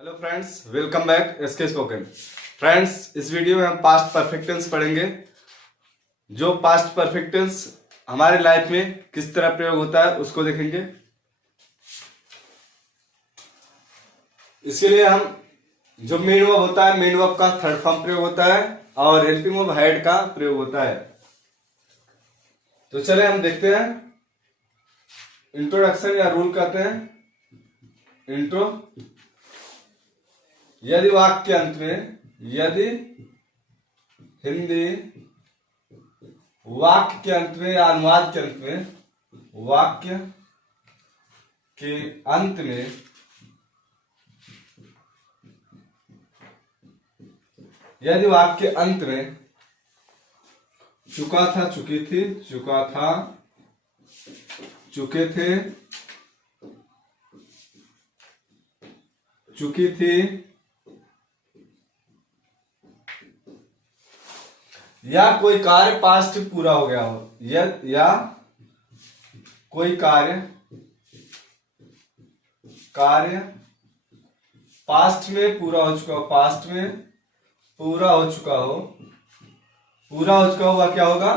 Hello friends, welcome back SK spoken. Friends, इस video में हम पास्ट परफेक्ट टेंस पढ़ेंगे। जो पास्ट परफेक्ट टेंस हमारे लाइफ में किस तरह प्रयोग होता है उसको देखेंगे। इसके लिए हम जो मेन वर्ब होता है, मेन वर्ब का थर्ड फॉर्म प्रयोग होता है और हेल्पिंग वर्ब हैड का प्रयोग होता है। तो चले हम देखते हैं। इंट्रोडक्शन या रूल कहते हैं इंट्रो। यदि वाक्य अंत में, यदि हिंदी वाक्य के अंत में या अनुवाद के अंत में, वाक्य के अंत में यदि वाक्य अंत में चुका था, चुकी थी, चुका था, चुके थे, चुकी थी या कोई कार्य पास्ट पूरा हो गया हो, या कोई कार्य पास्ट में पूरा हो चुका हो, पास्ट में पूरा हो चुका हो, वह क्या होगा?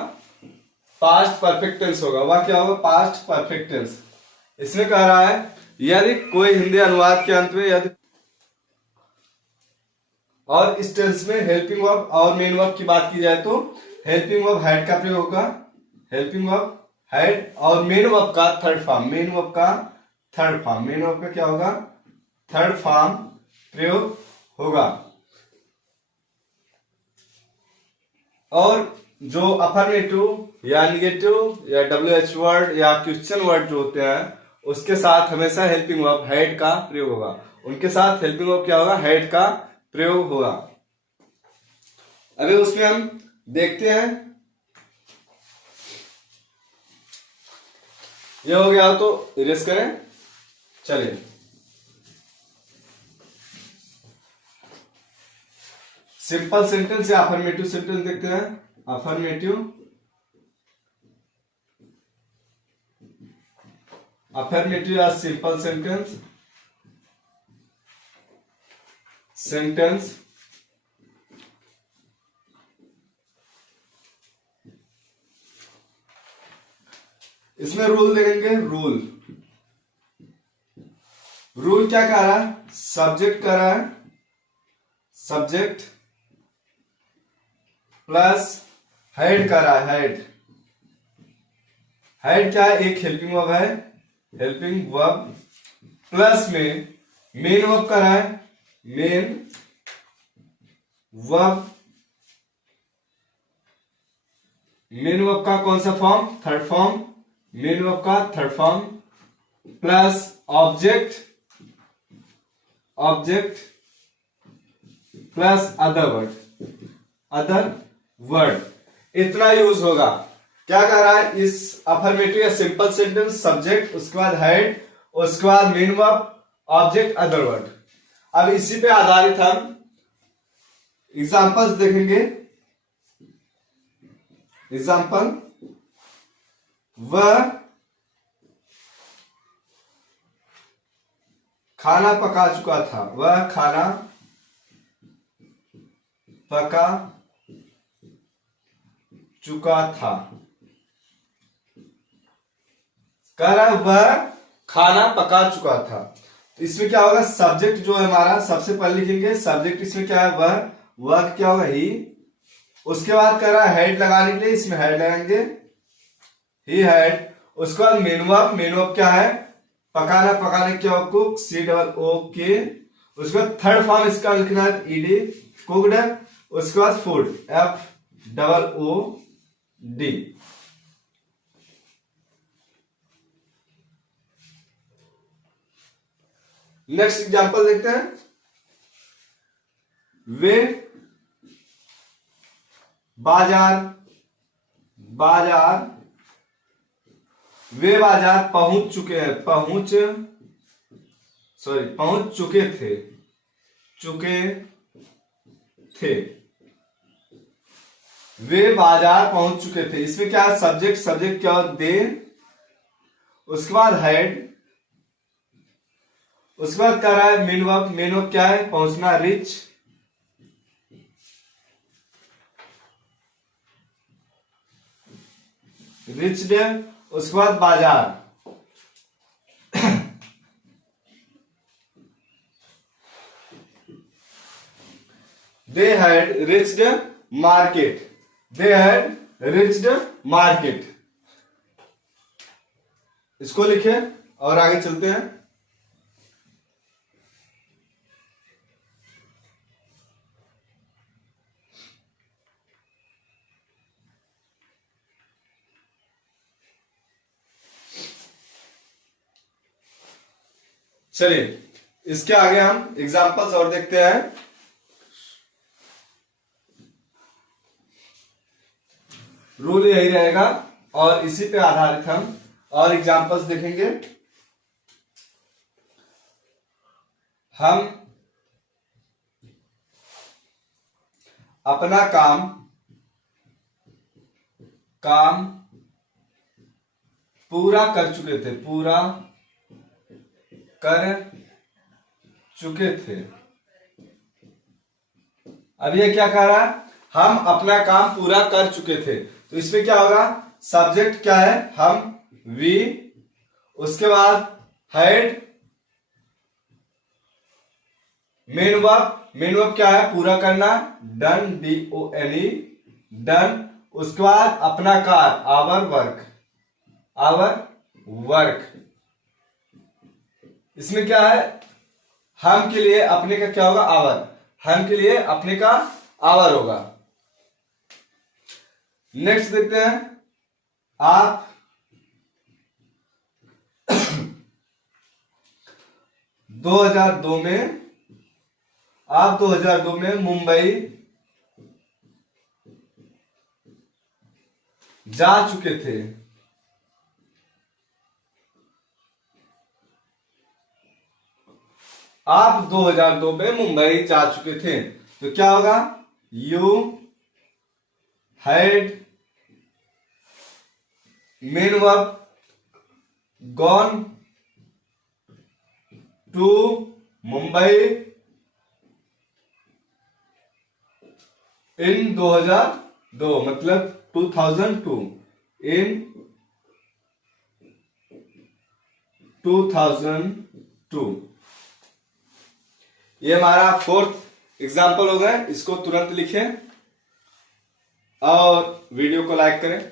पास्ट परफेक्ट टेंस होगा। वह क्या होगा? Past perfect tense. इसमें कह रहा है यदि कोई हिंदी अनुवाद के अंत में, यदि और इस टेंस में हेल्पिंग वर्ब और मेन वर्ब की बात की जाए तो हेल्पिंग वर्ब हैड का प्रयोग होगा। हेल्पिंग वर्ब हैड और मेन वर्ब का थर्ड फॉर्म, मेन वर्ब का थर्ड फॉर्म, मेन वर्ब का क्या होगा? थर्ड फॉर्म प्रयोग होगा। और जो अफर्मेटिव या निगेटिव या WH वर्ड या क्वेश्चन वर्ड जो होते हैं उसके साथ हमेशा हेल्पिंग वर्ब हैड का प्रयोग होगा। उनके साथ हेल्पिंग वर्ब क्या होगा? हैड का प्रयोग होगा। अभी उसमें हम देखते हैं। यह हो गया तो इरेज करें। चलिए, सिंपल सेंटेंस या अफर्मेटिव सेंटेंस देखते हैं। अफर्मेटिव या सिंपल सेंटेंस इसमें रूल देखेंगे। रूल क्या कह रहा है? सब्जेक्ट कह रहा है, सब्जेक्ट प्लस हेड कर रहा है। हेड क्या है? एक हेल्पिंग वर्ब है, हेल्पिंग वर्ब प्लस में मेन वर्ब कर रहा है, मेन वर्ब। मेन वर्ब का कौन सा form? Third form. Main verb का third form plus object plus other word इतना यूज होगा। क्या कह रहा है? इस अफर्मेटिव या सिंपल सेंटेंस सब्जेक्ट, उसके बाद हेड, उसके बाद main verb, object, other word. अब इसी पे आधारित हम एग्जांपल्स देखेंगे। एग्जांपल, वह खाना पका चुका था, वह खाना पका चुका था। कह रहा है वह खाना पका चुका था। तो इसमें क्या होगा? सब्जेक्ट जो है हमारा, सबसे पहले लिखेंगे सब्जेक्ट। इसमें क्या है? वह क्या होगा? ही। उसके बाद कह रहा है हेड लगाने के लिए, इसमें हेड लगाएंगे, ही हैड। उसके बाद मेन वर्ब क्या है? पकाने क्या होगा? Cook, COOK। उसके बाद थर्ड फॉर्म इसका लिखना है ED, कुक्ड। उसके बाद फूड, FOOD। नेक्स्ट एग्जांपल देखते हैं। वे बाजार पहुंच चुके थे। वे बाजार पहुंच चुके थे। इसमें क्या है? सब्जेक्ट क्या? दे। उसके बाद हेड, उसके बाद कह रहा है मेन वर्ब क्या है, पहुंचना, रिच। रिच्ड। उसके बाद बाजार, they had reached market, they had reached market. इसको लिखे और आगे चलते हैं। चलिए इसके आगे हम एग्जांपल्स और देखते हैं। रूल यही रहेगा और इसी पे आधारित हम और एग्जांपल्स देखेंगे। हम अपना काम पूरा कर चुके थे, पूरा कर चुके थे। अब ये क्या कह रहा है, हम अपना काम पूरा कर चुके थे, तो इसमें क्या होगा, सब्जेक्ट क्या है, हम, वी, उसके बाद हैड, मेन वर्ब क्या है, पूरा करना, डन, DONE, डन। उसके बाद अपना कार्य, आवर वर्क। इसमें क्या है, हम के लिए अपने का क्या होगा, आवर, हम के लिए अपने का आवर होगा। नेक्स्ट देखते हैं, आप 2002 में मुंबई जा चुके थे। आप 2002 में मुंबई जा चुके थे, तो क्या होगा, you had, main verb, gone to Mumbai in 2002, मतलब 2002, इन 2002। ये हमारा फोर्थ एग्जाम्पल हो गया। इसको तुरंत लिखें और वीडियो को लाइक करें।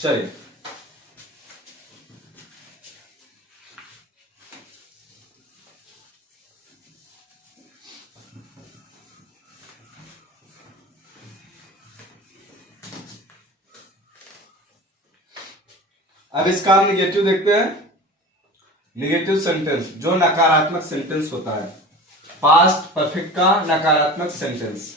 चलिए अब इसका हम निगेटिव देखते हैं। निगेटिव सेंटेंस, जो नकारात्मक सेंटेंस होता है, पास्ट परफेक्ट का नकारात्मक सेंटेंस।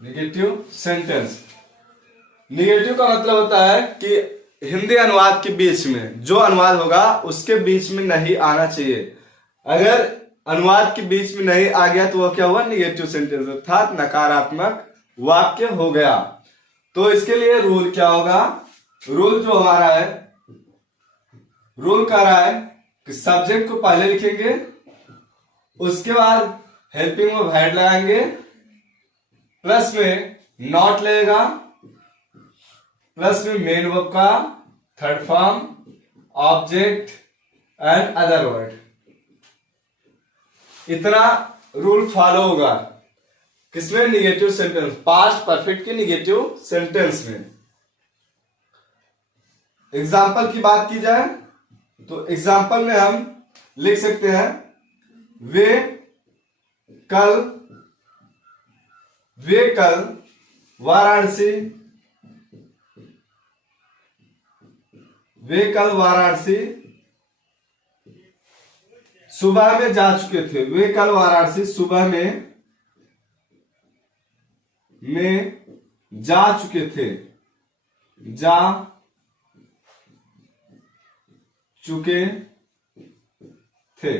निगेटिव सेंटेंस, निगेटिव का मतलब होता है कि हिंदी अनुवाद के बीच में जो अनुवाद होगा उसके बीच में नहीं आना चाहिए। अगर अनुवाद के बीच में नहीं आ गया तो वह क्या हुआ, निगेटिव सेंटेंस, अर्थात नकारात्मक वाक्य हो गया। तो इसके लिए रूल क्या होगा, रूल जो हमारा है, रूल कह रहा है कि सब्जेक्ट को पहले लिखेंगे, उसके बाद हेल्पिंग वर्ब हैड लगाएंगे, प्लस में नॉट लगेगा, प्लस में मेन वर्ब का third form, object and other word. इतना रूल फॉलो होगा किसमें, निगेटिव सेंटेंस, पास्ट परफेक्ट के निगेटिव सेंटेंस में। एग्जाम्पल की बात की जाए तो एग्जाम्पल में हम लिख सकते हैं, वे कल वाराणसी सुबह में जा चुके थे। वे कल वाराणसी सुबह में जा चुके थे, चुके थे।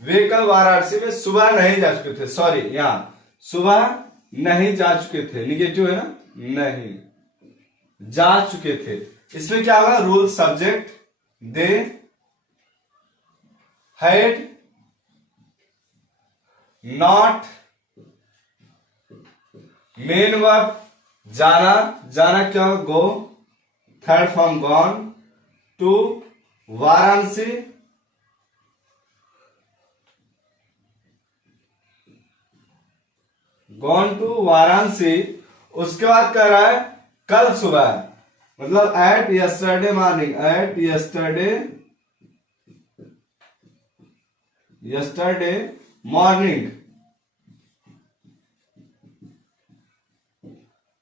वे कल वाराणसी में सुबह नहीं जा चुके थे। सॉरी, यहां सुबह नहीं जा चुके थे, निगेटिव है ना, नहीं जा चुके थे। इसमें क्या होगा, rule subject, they had not, main verb जाना, जाना क्या होगा, go, third form gone, to Varanasi, gone to Varanasi. उसके बाद कह रहा है कल सुबह, मतलब at yesterday morning, at yesterday morning,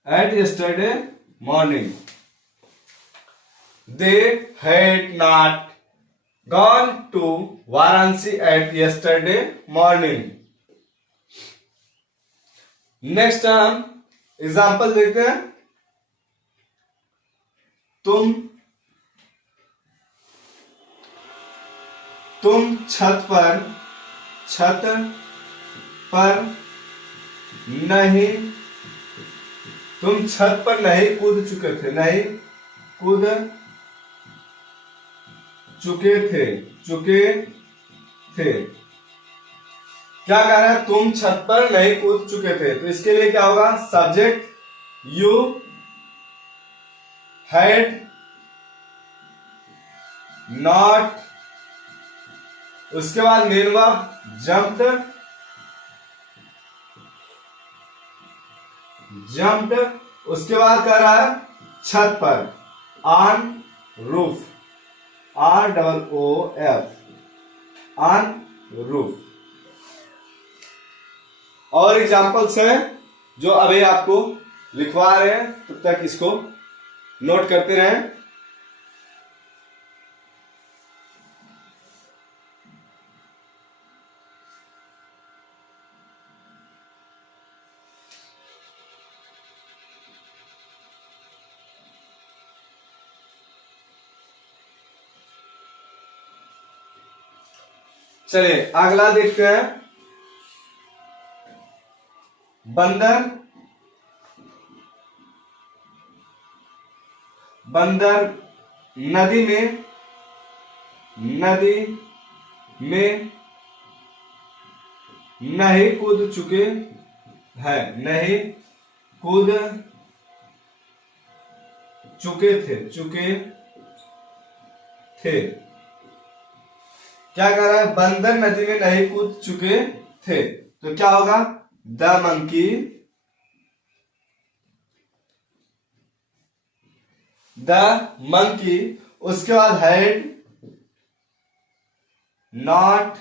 at yesterday morning they had not gone to Varanasi at yesterday morning. Next हम एग्जाम्पल देखते हैं। तुम छत पर नहीं, तुम छत पर नहीं कूद चुके थे, नहीं कूद चुके थे। क्या कह रहा है, तुम छत पर नहीं कूद चुके थे, तो इसके लिए क्या होगा, सब्जेक्ट यू हैड नॉट, उसके बाद मेन वर्ब जंप्ड, उसके बाद कह रहा है छत पर, on roof, ROOF, on roof. और एग्जाम्पल्स हैं जो अभी आपको लिखवा रहे हैं, तब तक इसको नोट करते रहें। चलिए अगला देखते हैं। बंदर नदी में नहीं कूद चुके हैं, नहीं कूद चुके थे। क्या कह रहा है, बंदर नदी में नहीं कूद चुके थे, तो क्या होगा, द मंकी, उसके बाद हैड नॉट,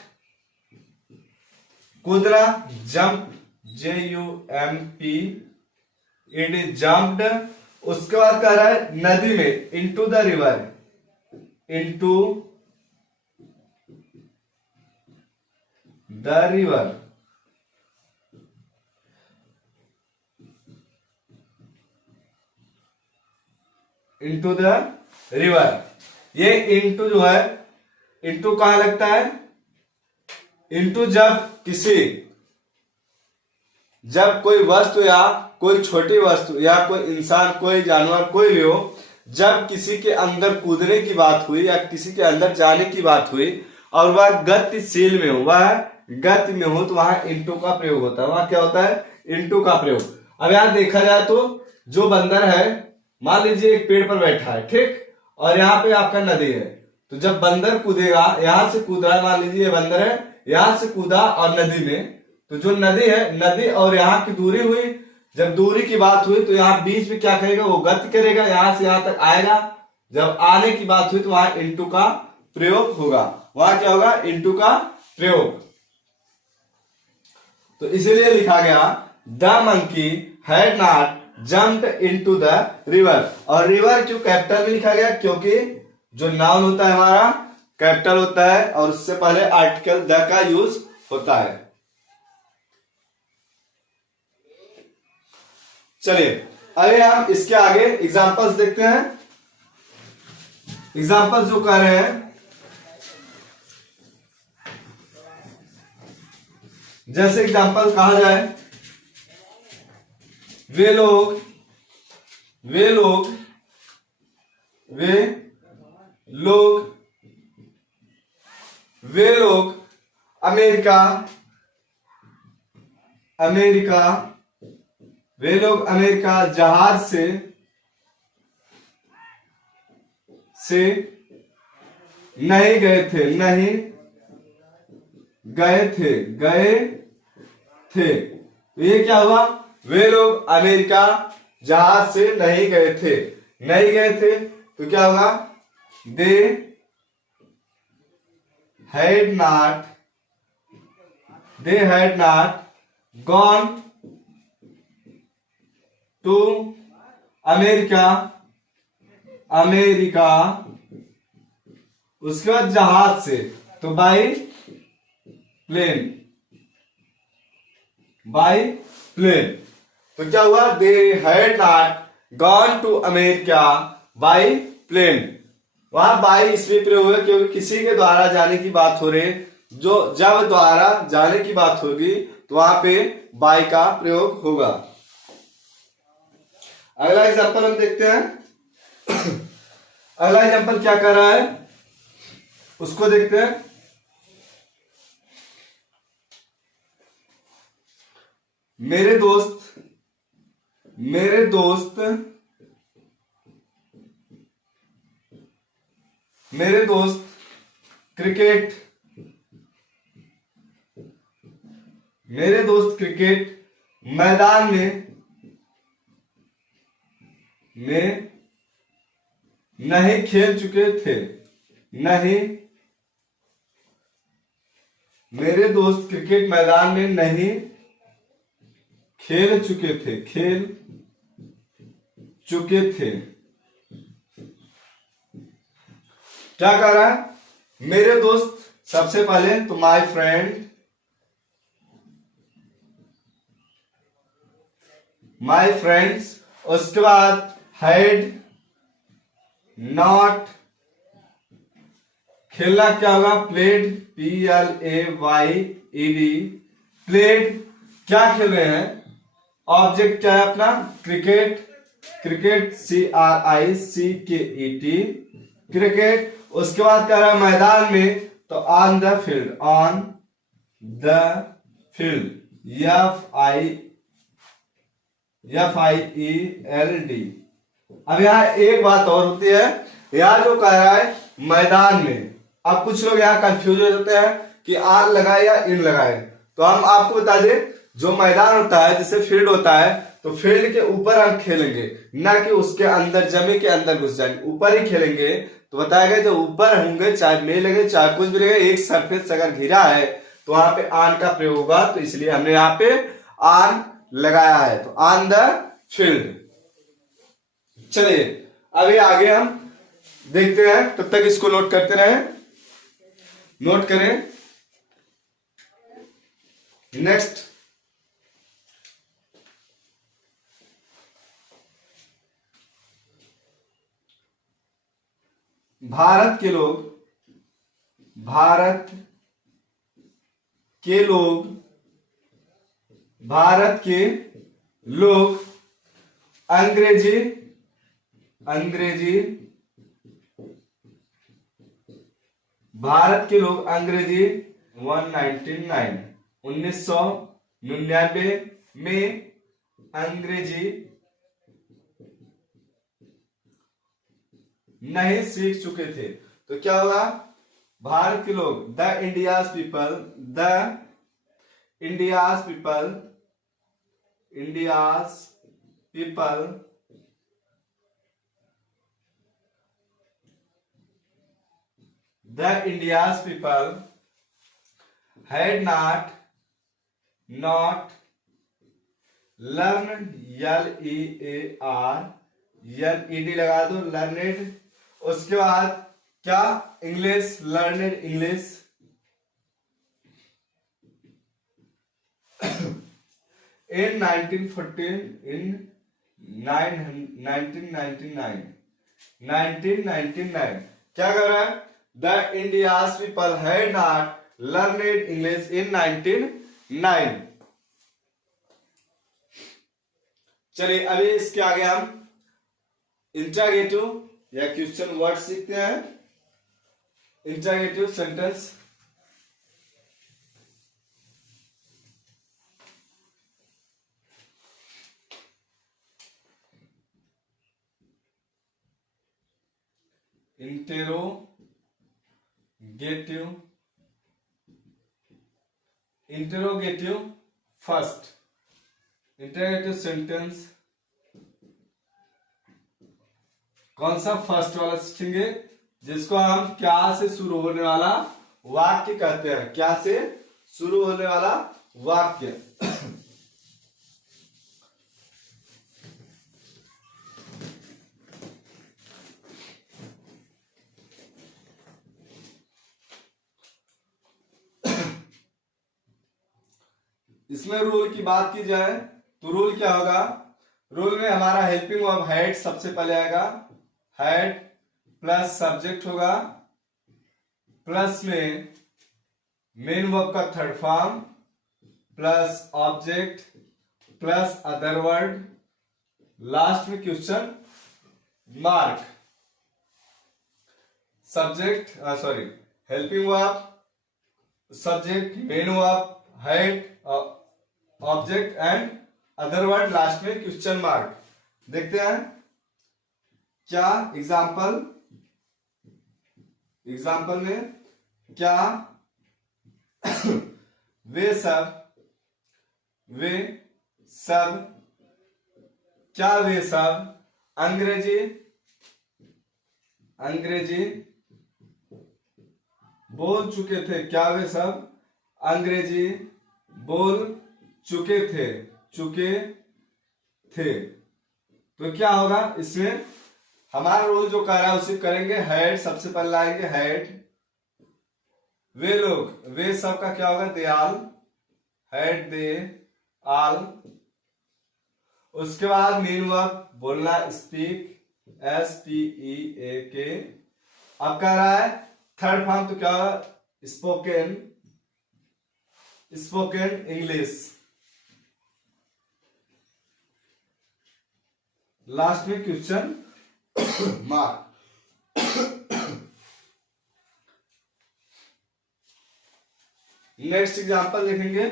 कूदना jump, JUMP, it is jumped. उसके बाद कह रहा है नदी में, into the river, into the river, into the river. ये इनटू जो है, इनटू कहां लगता है, इनटू जब कोई वस्तु या कोई छोटी वस्तु या कोई इंसान, कोई जानवर, कोई भी हो, जब किसी के अंदर कूदने की बात हुई या किसी के अंदर जाने की बात हुई और वह गतिशील में हो, वह गति में हो, तो वहां इनटू का प्रयोग होता है। वहां क्या होता है, इनटू का प्रयोग। अब यहां देखा जाए तो जो बंदर है, मान लीजिए एक पेड़ पर बैठा है, ठीक, और यहाँ पे आपका नदी है, तो जब बंदर कूदेगा, यहां से कूद रहा है, मान लीजिए ये बंदर है, यहां से कूदा और नदी में, तो जो नदी है, नदी और यहाँ की दूरी हुई, जब दूरी की बात हुई तो यहाँ बीच में क्या करेगा, वो गति करेगा, यहां से यहां तक आएगा। जब आने की बात हुई तो वहां इनटू का प्रयोग होगा, वहां क्या होगा, इनटू का प्रयोग। तो इसीलिए लिखा गया the monkey had not jumped into the river. और रिवर क्यों कैपिटल में लिखा गया, क्योंकि जो नाउन होता है हमारा कैपिटल होता है और उससे पहले आर्टिकल द का यूज होता है। चलिए अभी हम इसके आगे एग्जांपल्स देखते हैं। एग्जाम्पल जो कर रहे हैं, जैसे एग्जाम्पल कहा जाए, वे लोग वे लोग वे लोग वे लोग अमेरिका अमेरिका वे लोग अमेरिका जहाज से नहीं गए थे तो ये क्या हुआ, वे लोग अमेरिका जहाज से नहीं गए थे तो क्या होगा, they had not gone to America उसके बाद जहाज से, तो बाई प्लेन तो क्या हुआ, they had not gone to America by plane. वहां बाई इसलिए प्रयोग हुआ क्योंकि किसी के द्वारा जाने की बात हो रही, जो जब द्वारा जाने की बात होगी तो वहां पे बाई का प्रयोग होगा। अगला एग्जांपल हम देखते हैं। अगला एग्जांपल क्या कर रहा है उसको देखते हैं। मेरे दोस्त क्रिकेट मैदान में नहीं खेल चुके थे मेरे दोस्त क्रिकेट मैदान में नहीं खेल चुके थे। क्या कर रहा है, मेरे दोस्त, सबसे पहले तो माय फ्रेंड्स, उसके बाद हैड नॉट, खेलना क्या होगा, प्लेड, PLAYED, प्लेड, क्या खेल रहे हैं, ऑब्जेक्ट क्या है अपना, क्रिकेट, क्रिकेट, उसके बाद क्या रहा मैदान में, तो ऑन द फील्ड, FIELD। अब यहाँ एक बात और होती है, यहाँ जो कह रहा है मैदान में, अब कुछ लोग यहाँ कंफ्यूज हो जाते हैं कि आर लगाए या इन लगाए, तो हम आपको बता दें, जो मैदान होता है जैसे फील्ड होता है, तो फील्ड के ऊपर हम खेलेंगे, ना कि उसके अंदर, जमीन के अंदर घुस जाएंगे, ऊपर ही खेलेंगे। तो बताया गया जो ऊपर होंगे, चाहे मेल लगे चाहे कुछ भी लगे, एक सरफेस अगर घिरा है तो वहां पे ऑन का प्रयोग होगा, तो इसलिए हमने यहाँ पे ऑन लगाया है, तो ऑन द फील्ड। चलिए अभी आगे हम देखते हैं, तब तक इसको नोट करते रहे, नोट करें। नेक्स्ट, भारत के लोग अंग्रेजी 1999 में अंग्रेजी नहीं सीख चुके थे, तो क्या होगा, भारत के लोग, the India's people had not learned, LEARNED लगा दो, learned, उसके बाद क्या, इंग्लिश, लर्नेड इंग्लिश, in 1999 क्या कर रहा है? The India's people had not learned English in 1909। चलिए अभी इसके आगे हम इंट्रागेटिव या क्वेश्चन वर्ड सीखते हैं। Interrogative sentence. Interrogative first. Interrogative sentence कौन सा? फर्स्ट वाला सीखेंगे, जिसको हम क्या से शुरू होने वाला वाक्य कहते हैं। क्या से शुरू होने वाला वाक्य। इसमें रूल की बात की जाए तो रूल क्या होगा? रूल में हमारा हेल्पिंग वर्ब हैड सबसे पहले आएगा। हैड प्लस सब्जेक्ट होगा, प्लस में मेन वर्ब का third form, plus object, plus other word, last में question mark. Subject sorry helping verb, subject, main verb, had, object and other word, last में question mark. देखते हैं क्या example में क्या वे सब क्या वे सब अंग्रेजी बोल चुके थे। क्या वे सब अंग्रेजी बोल चुके थे। तो क्या होगा इसमें? हमारा रूल जो कह रहा है उसे करेंगे। हैड सबसे पहले लाएंगे हैड। वे लोग, वे सब का क्या होगा? They all. Had they all. उसके बाद मेन वर्ब बोलना, स्पीक, SPEAK। अब कह रहा है थर्ड फॉर्म, तो क्या होगा? Spoken English. लास्ट में क्वेश्चन मार्क। नेक्स्ट एग्जांपल देखेंगे।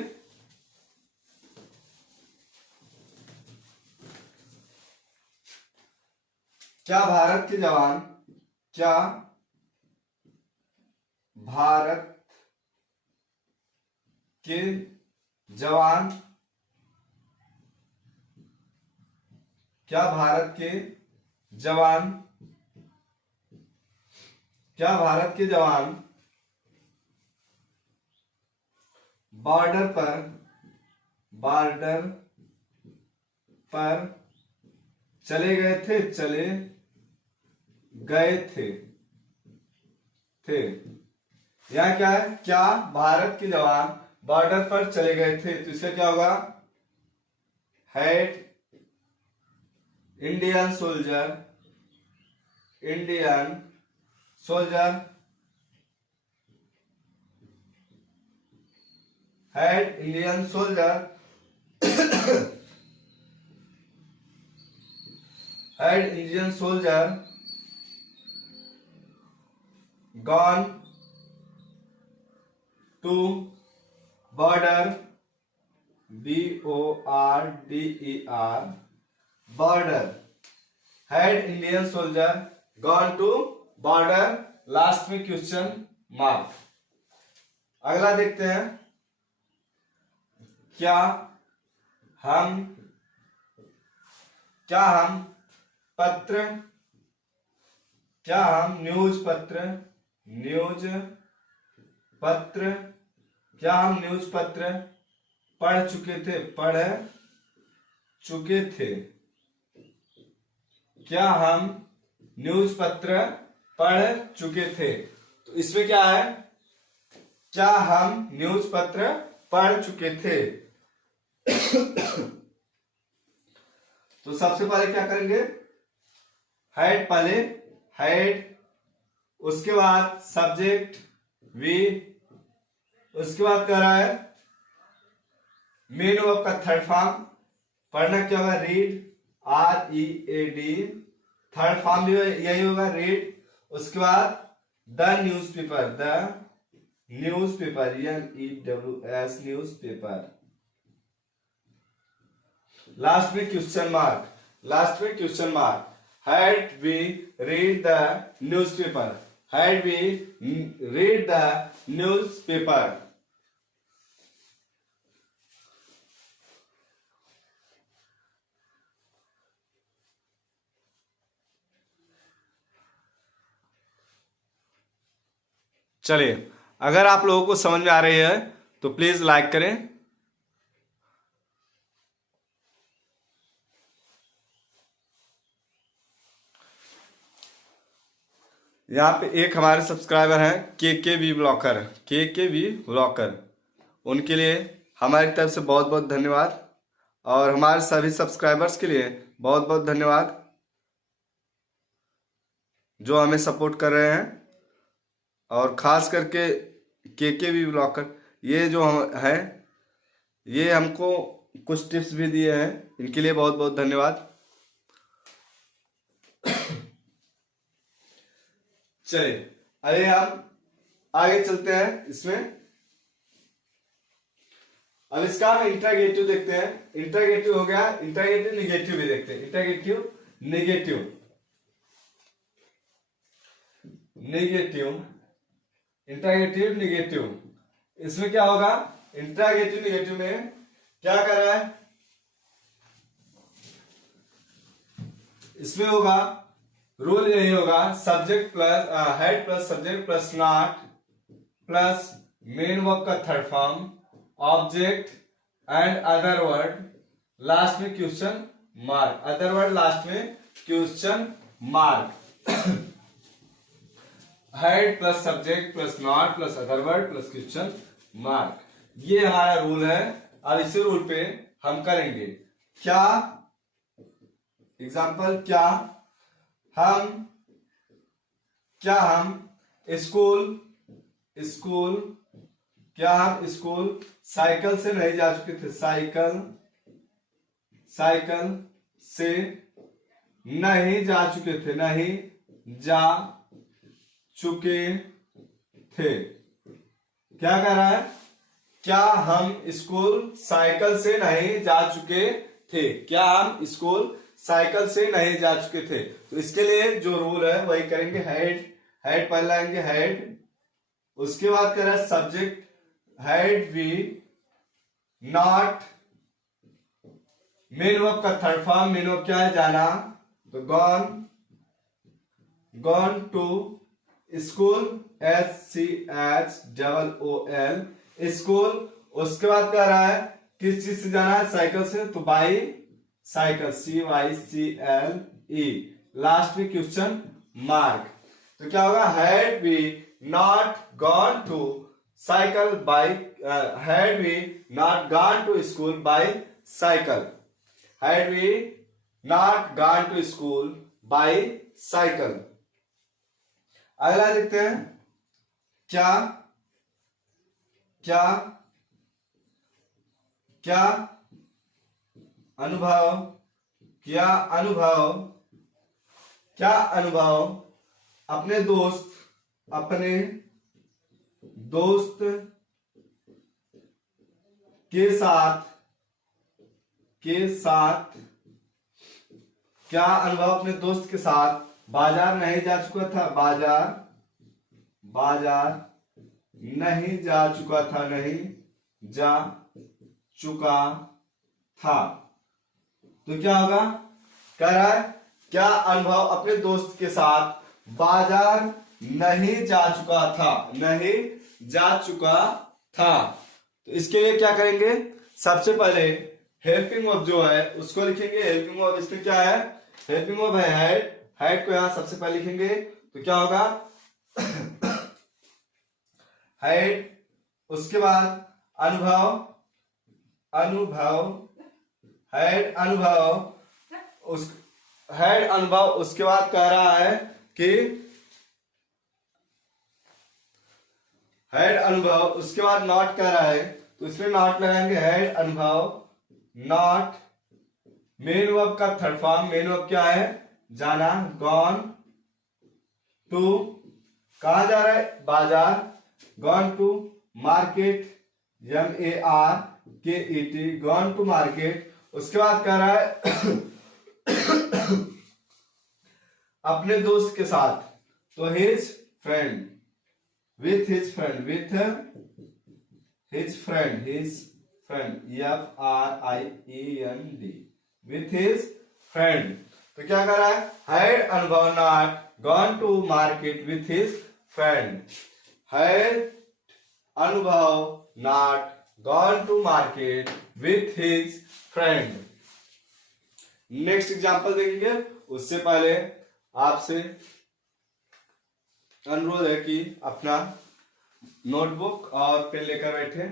क्या भारत के जवान क्या भारत के जवान क्या भारत के जवान क्या भारत के जवान बॉर्डर पर चले गए थे। यहां क्या है? क्या भारत के जवान बॉर्डर पर चले गए थे। तो इसका क्या होगा? Had Indian soldier had Indian soldier gone to border border had Indian soldier gone to border, last में क्वेश्चन मार्क। अगला देखते हैं। क्या हम न्यूज पत्र पढ़ चुके थे। क्या हम न्यूज पत्र पढ़ चुके थे। तो इसमें क्या है? क्या हम न्यूज पत्र पढ़ चुके थे। तो सबसे पहले क्या करेंगे? हैड उसके बाद सब्जेक्ट वी, उसके बाद कह रहा है मेन वर्ब का थर्ड फॉर्म, पढ़ना क्या होगा, रीड, READ, थर्ड फॉर्म भी यही होगा, रीड। उसके बाद the newspaper, NEWS, newspaper. Last में question mark, had we read the newspaper, had we read the newspaper। चलिए, अगर आप लोगों को समझ में आ रही है तो प्लीज लाइक करें। यहाँ पे एक हमारे सब्सक्राइबर हैं के ब्लॉकर, उनके लिए हमारी तरफ से बहुत बहुत धन्यवाद, और हमारे सभी सब्सक्राइबर्स के लिए बहुत बहुत धन्यवाद जो हमें सपोर्ट कर रहे हैं। और ख़ास करके के ब्लॉकर, ये जो है ये हमको कुछ टिप्स भी दिए हैं, इनके लिए बहुत बहुत धन्यवाद। चलिए, अरे हम आगे चलते हैं इसमें। अब इसका हम इंट्रागेटिव देखते हैं। इंट्रागेटिव हो गया, इंट्रागेटिव निगेटिव भी देखते हैं। इंट्रागेटिव निगेटिव, इंट्रागेटिव निगेटिव, इसमें क्या होगा, इंट्रागेटिव निगेटिव में क्या कर रहा है, इसमें होगा रूल यही होगा, subject plus head plus subject plus not plus main verb का third form, object and other word, last में question mark, other word last में question mark. Head plus subject plus not plus other word plus question mark, ये हमारा rule है। अब इसी rule पे हम करेंगे क्या, एग्जाम्पल, क्या हम स्कूल साइकिल से नहीं जा चुके थे, साइकिल से नहीं जा चुके थे। क्या कह रहा है, क्या हम स्कूल साइकिल से नहीं जा चुके थे, क्या हम स्कूल साइकिल से नहीं जा चुके थे। तो इसके लिए जो रूल है वही करेंगे, हेड पहले लाएंगे, हेड, उसके बाद कह रहा है subject, had we not, main verb का थर्ड फॉर्म, मेन वर्ब क्या है, जाना, तो gone to school, SCHOOL, school. उसके बाद कह रहा है किस चीज से जाना है, साइकिल से, तो बाई साइकिल, CYCLE, लास्ट में क्वेश्चन मार्क। तो क्या होगा, had we not gone to cycle by, had we not gone to school by cycle, had we not gone to school by cycle. अगला देखते हैं, क्या अनुभव अपने दोस्त के साथ क्या अनुभव अपने दोस्त के साथ बाजार नहीं जा चुका था, बाजार नहीं जा चुका था। तो क्या होगा, कह रहा है क्या अनुभव अपने दोस्त के साथ बाजार नहीं जा चुका था। तो इसके लिए क्या करेंगे, सबसे पहले हेल्पिंग वर्ब जो है उसको लिखेंगे। हेल्पिंग वर्ब इसमें क्या है, हेल्पिंग वर्ब है हेड को यहां सबसे पहले लिखेंगे, तो क्या होगा हेड, उसके बाद अनुभव, हेड अनुभव, उसके बाद कह रहा है कि हैड अनुभव, उसके बाद नॉट कह रहा है तो इसमें नॉट लगाएंगे, had Anubhav not. Main verb का थर्ड फॉर्म, मेन वर्ब क्या है, जाना, गॉन टू, कहा जा रहा है, बाजार, gone to market, MARKET, gone to market. उसके बाद कह रहा है अपने दोस्त के साथ, तो his friend, with his friend, with his friend, his friend, FRIEND, with his friend. तो क्या कर रहा है, had Anubhav not gone to market with his friend, had Anubhav not gone to market with his friend. Next example देखेंगे, उससे पहले आपसे अनुरोध है कि अपना नोटबुक और पेन लेकर बैठे।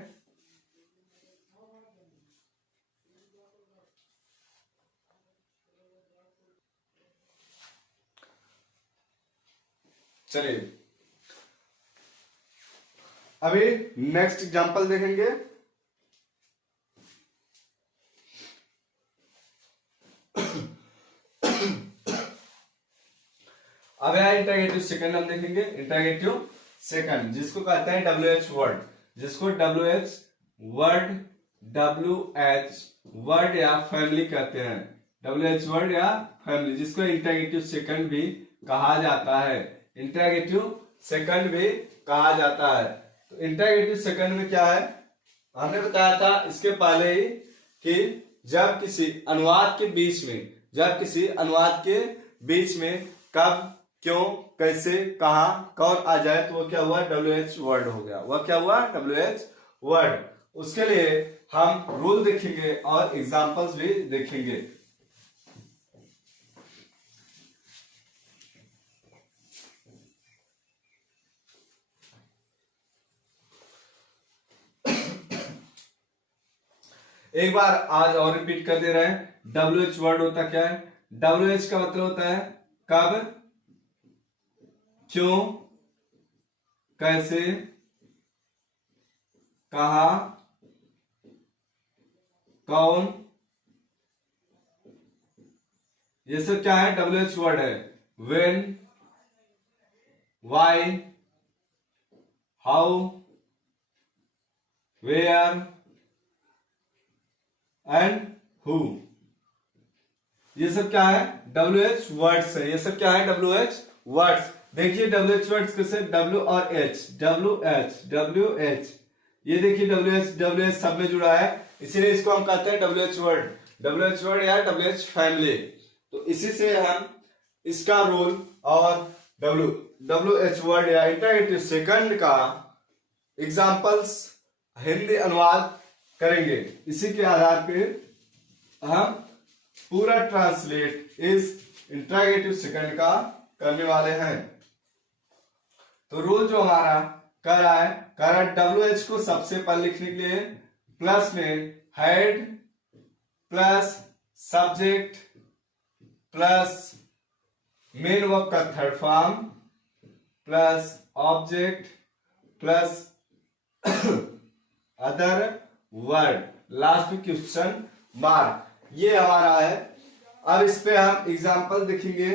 चलिए अभी नेक्स्ट एग्जांपल देखेंगे। अब यार इंटरगेटिव सेकंड हम देखेंगे, इंटरगेटिव सेकंड जिसको कहते हैं WH वर्ड, जिसको WH वर्ड, WH वर्ड या फैमिली कहते हैं, WH वर्ड या फैमिली, जिसको इंटरगेटिव सेकंड भी कहा जाता है, इंटरगेटिव सेकंड भी कहा जाता है। तो इंटरगेटिव सेकंड में क्या है, हमने बताया था इसके पहले ही कि जब किसी अनुवाद के बीच में, जब किसी अनुवाद के बीच में कब, क्यों, कैसे, कहा, कौन आ जाए तो वो क्या हुआ, WH वर्ड हो गया। वह क्या हुआ, WH वर्ड। उसके लिए हम रूल देखेंगे और एग्जांपल्स भी देखेंगे। एक बार आज और रिपीट कर दे रहे हैं, WH वर्ड होता क्या है, WH का मतलब होता है कब, क्यों, कैसे, कहा, कौन, ये सब क्या है, WH वर्ड है। When, why, how, where and who, ये सब क्या है, WH वर्ड्स है। ये सब क्या है, WH वर्ड्स। देखिए WH वर्ड्स कैसे, W और H, WH, ये देखिए WH सब में जुड़ा है, इसीलिए इसको हम कहते हैं WH वर्ड या WH फैमिली। तो इसी से हम इसका रूल और WH वर्ड या इंटरगेटिव सेकंड का एग्जांपल्स हिंदी अनुवाद करेंगे। इसी के आधार पे हम पूरा ट्रांसलेट इस इंटरगेटिव सेकंड का करने वाले हैं। तो रूल जो हमारा कर रहा है WH को सबसे पहले लिखने के लिए प्लस में head plus subject plus main verb का third form plus object plus other word, last में क्वेश्चन मार्क, ये हमारा है। अब इस पे हम एग्जाम्पल देखेंगे।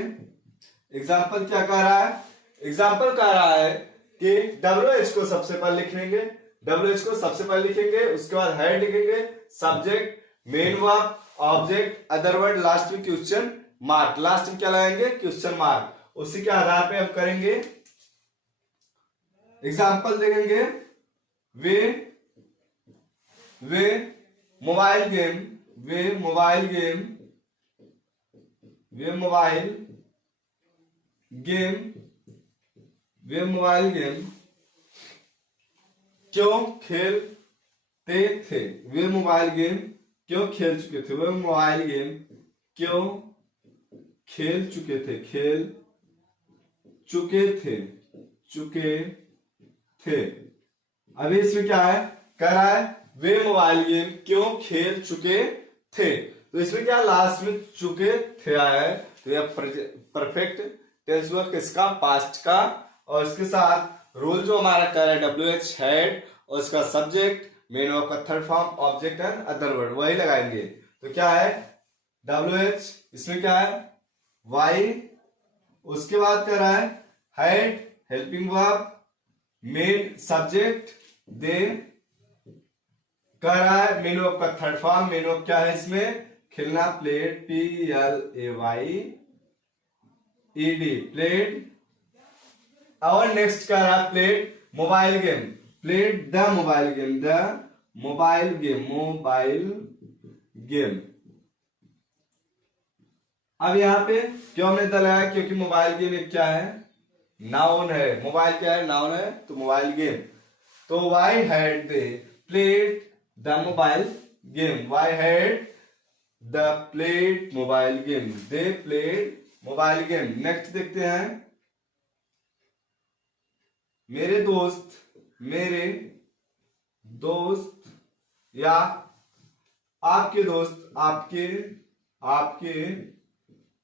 एग्जाम्पल क्या कह रहा है, एग्जाम्पल कह रहा है कि WH को सबसे पहले लिखेंगे, WH को सबसे पहले लिखेंगे, उसके बाद हेड लिखेंगे, subject, main verb, object, other word, last में क्वेश्चन मार्क, लास्ट में क्या लगाएंगे, क्वेश्चन मार्क। उसी के आधार पे हम करेंगे एग्जाम्पल देखेंगे। वे मोबाइल गेम, वे मोबाइल गेम क्यों खेलते थे, वे मोबाइल गेम क्यों खेल चुके थे, वे मोबाइल गेम क्यों खेल चुके थे। अभी इसमें क्या है, कह रहा है वे मोबाइल गेम क्यों खेल चुके थे, तो इसमें क्या लास्ट में चुके थे आया है, तो यह परफेक्ट टेंस हुआ किसका, पास्ट का, और इसके साथ रूल जो हमारा कर है WH हेड और उसका सब्जेक्ट, मेन वर्ब का third form, object and other word वही लगाएंगे। तो क्या है WH, इसमें क्या है वाई, उसके बाद कर रहा है head helping verb, main subject, दे कर रहा है मेन वर्ब का थर्ड फॉर्म, मेन वर्ब क्या है इसमें खेलना, प्लेड PLAYED प्लेड। और नेक्स्ट कर रहा है played mobile game, played the mobile game, the mobile game, mobile game. अब यहां पे क्यों हमने द लगाया, क्योंकि मोबाइल गेम एक क्या है नाउन है, मोबाइल क्या है नाउन है, तो मोबाइल गेम। तो why had they played the mobile game, why had the played mobile game, they played mobile game. Next देखते हैं मेरे दोस्त या आपके दोस्त, आपके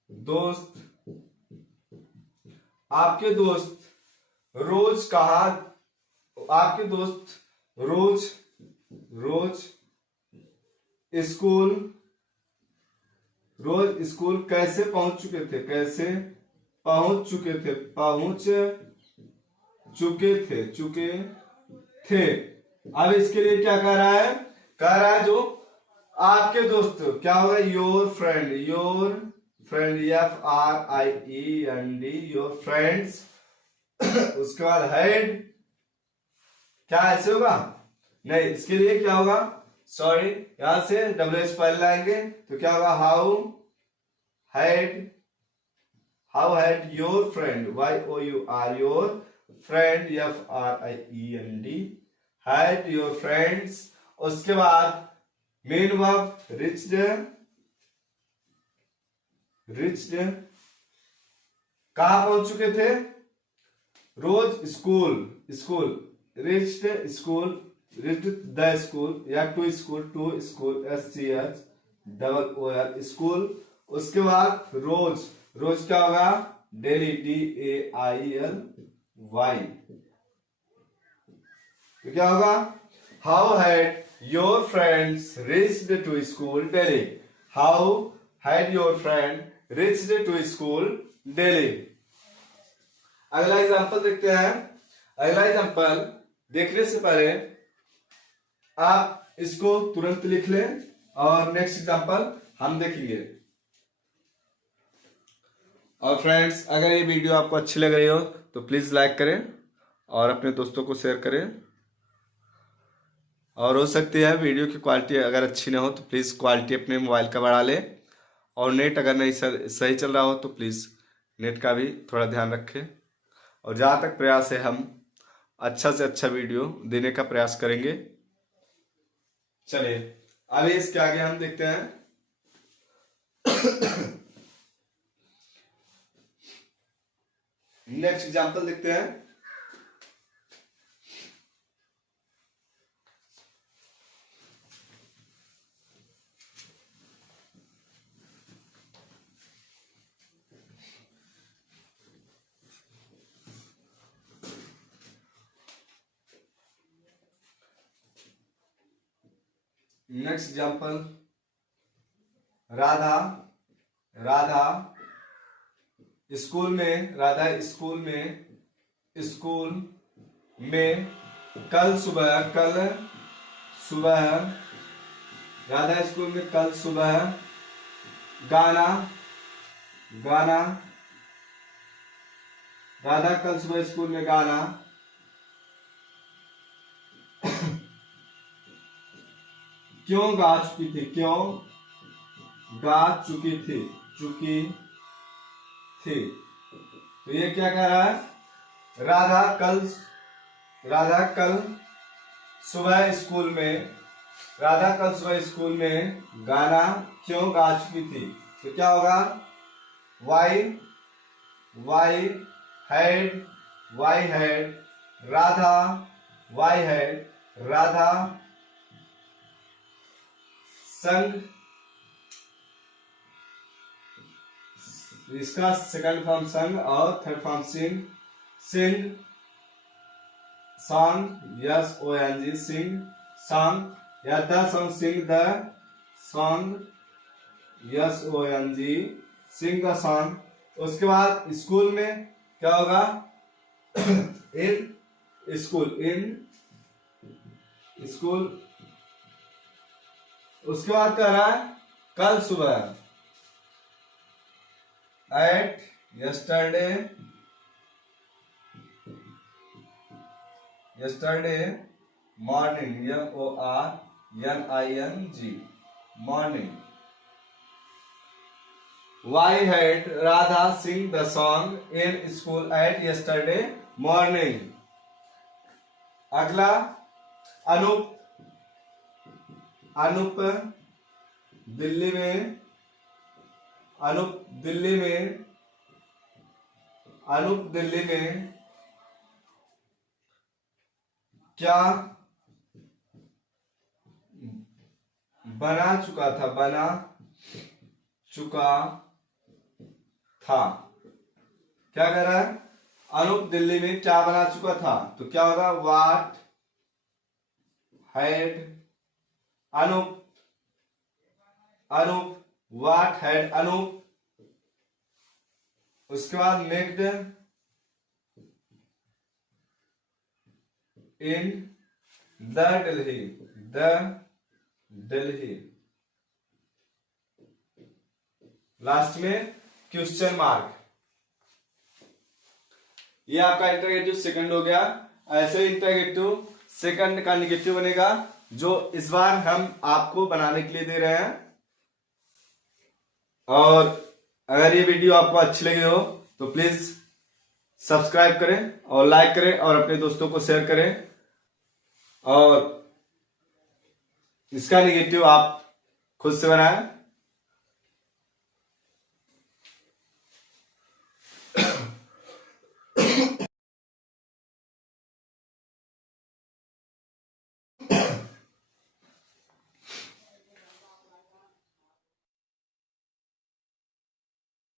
दोस्त, आपके दोस्त रोज कहा, आपके दोस्त रोज स्कूल कैसे पहुंच चुके थे, चुके थे। अब इसके लिए क्या कह रहा है जो आपके दोस्त, क्या होगा your friend, FRIEND, your friends. उसके बाद हेड क्या ऐसे होगा नहीं, इसके लिए क्या होगा सॉरी, यहां से WH पहले लाएंगे तो क्या होगा how had your friend, YOUR your friend, FRIEND had your friends. उसके बाद मेन वर्ब रिच्ड कहां पहुंच चुके थे, रोज school, reached school, reached the school या टू स्कूल SCHOOL स्कूल। उसके बाद रोज क्या होगा डेली, DAILY। तो क्या होगा how had your friends reached to school daily, how had your friend reached to school daily. अगला एग्जांपल देखते हैं। अगला एग्जांपल देखने से पहले आप इसको तुरंत लिख लें और नेक्स्ट एग्जांपल हम देखेंगे। और फ्रेंड्स अगर ये वीडियो आपको अच्छी लग रही हो तो प्लीज लाइक करें और अपने दोस्तों को शेयर करें। और हो सकती है वीडियो की क्वालिटी अगर अच्छी ना हो तो प्लीज़ क्वालिटी अपने मोबाइल का बढ़ा लें। और नेट अगर नहीं सही चल रहा हो तो प्लीज़ नेट का भी थोड़ा ध्यान रखें। और जहाँ तक प्रयास है हम अच्छा से अच्छा वीडियो देने का प्रयास करेंगे। चलिए अभी इसके आगे हम देखते हैं नेक्स्ट एग्जांपल देखते हैं। नेक्स्ट एग्जांपल राधा स्कूल में कल सुबह राधा स्कूल में कल सुबह गाना राधा कल सुबह स्कूल में गाना क्यों गा चुकी थी। तो ये क्या कह रहा है राधा कल सुबह स्कूल में गाना क्यों गा चुकी थी। तो क्या होगा वाई हैड राधा संग, इसका सेकंड फॉर्म संग और third form sing song, SONG, sing song, या the song, sing the song, SONG, sing the song. उसके बाद स्कूल में क्या होगा? In school, in school. उसके बाद क्या रहा है? कल सुबह, at yesterday, yesterday morning, MORNING, morning. Why had Radha sing the song in school at yesterday morning? अगला अनूप, अनूप दिल्ली में, अनूप दिल्ली में, अनूप दिल्ली में क्या बना चुका था? बना चुका था। क्या कह रहा है? अनूप दिल्ली में क्या बना चुका था? तो क्या होगा? What had Anoop, Anoop, what had Anoop. उसके बाद maked in the Delhi, the Delhi. Last में क्वेश्चन मार्क। ये आपका इंटरगेटिव सेकंड हो गया। ऐसे इंटरगेटिव सेकंड का निगेटिव बनेगा, जो इस बार हम आपको बनाने के लिए दे रहे हैं। और अगर ये वीडियो आपको अच्छी लगी हो तो प्लीज सब्सक्राइब करें और लाइक करें और अपने दोस्तों को शेयर करें। और इसका निगेटिव आप खुद से बनाएं।